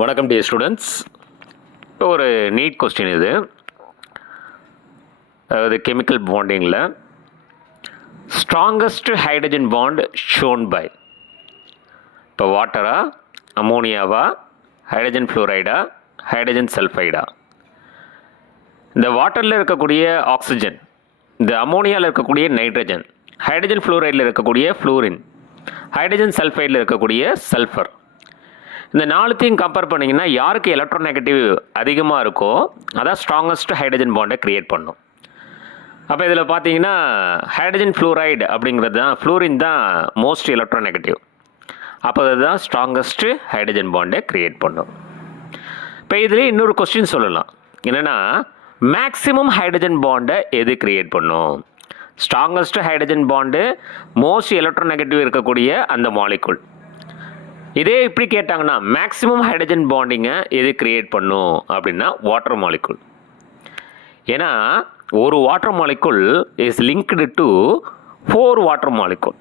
வணக்கம் dear students. இப்போ ஒரு நீட் கொஸ்டின் இது. அதாவது கெமிக்கல் பாண்டிங்கில் strongest hydrogen bond shown by, இப்போ வாட்டரா, அமோனியாவா, ஹைட்ரஜன் ஃப்ளூரைடா, ஹைட்ரஜன் சல்ஃபைடா? இந்த வாட்டரில் இருக்கக்கூடிய ஆக்சிஜன், இந்த அமோனியாவில் இருக்கக்கூடிய நைட்ரஜன், ஹைட்ரஜன் ஃப்ளூரைடில் இருக்கக்கூடிய ஃப்ளூரின், ஹைட்ரஜன் சல்ஃபைடில் இருக்கக்கூடிய சல்ஃபர், இந்த நாலுத்தையும் கம்பேர் பண்ணிங்கன்னா யாருக்கு எலக்ட்ரோநெகட்டிவ் அதிகமாக இருக்கோ அதான் ஸ்ட்ராங்கஸ்ட் ஹைட்ரஜன் பாண்டை க்ரியேட் பண்ணும். அப்போ இதில் பார்த்தீங்கன்னா ஹைட்ரஜன் ஃப்ளூரைடு அப்படிங்கிறது தான், ஃப்ளூரின் தான் மோஸ்ட் எலக்ட்ரோநெகட்டிவ். அப்போ அதுதான் ஸ்ட்ராங்கஸ்ட் ஹைட்ரஜன் பாண்டை க்ரியேட் பண்ணும். இப்போ இதில் இன்னொரு கொஸ்டின் சொல்லலாம், என்னென்னா மேக்ஸிமம் ஹைட்ரஜன் பாண்டை எது க்ரியேட் பண்ணும்? Strongest hydrogen bond most electronegative இருக்கக்கூடிய அந்த மாலிகுல். இதே இப்படி கேட்டாங்கன்னா மேக்ஸிமம் ஹைட்ரஜன் பாண்டிங்கை எது க்ரியேட் பண்ணும் அப்படின்னா வாட்டர் மாலிகுல். ஏன்னா ஒரு water molecule is linked to 4 water molecule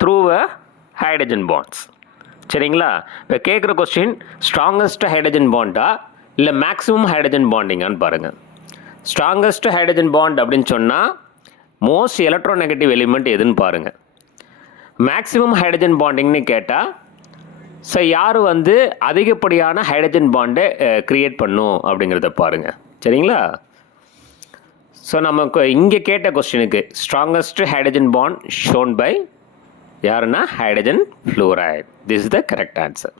through a hydrogen bonds. சரிங்களா? இப்போ கேட்குற கொஸ்டின் ஸ்ட்ராங்கஸ்ட் ஹைட்ரஜன் பாண்டா இல்லை மேக்ஸிமம் ஹைட்ரஜன் பாண்டிங்கான்னு பாருங்கள். ஸ்ட்ராங்கஸ்ட் ஹைட்ரஜன் பாண்ட் அப்படின்னு சொன்னால் மோஸ்ட் எலக்ட்ரோநெகட்டிவ் எலிமெண்ட் எதுன்னு பாருங்கள். மேக்ஸிமம் ஹைட்ரஜன் பாண்டிங்னு கேட்டால் ஸோ யார் அதிகப்படியான ஹைட்ரஜன் பாண்டை க்ரியேட் பண்ணும் அப்படிங்கிறத பாருங்கள். சரிங்களா? ஸோ நமக்கு இங்கே கேட்ட கொஸ்டினுக்கு strongest hydrogen bond shown by யாருன்னா hydrogen fluoride. This is the correct answer.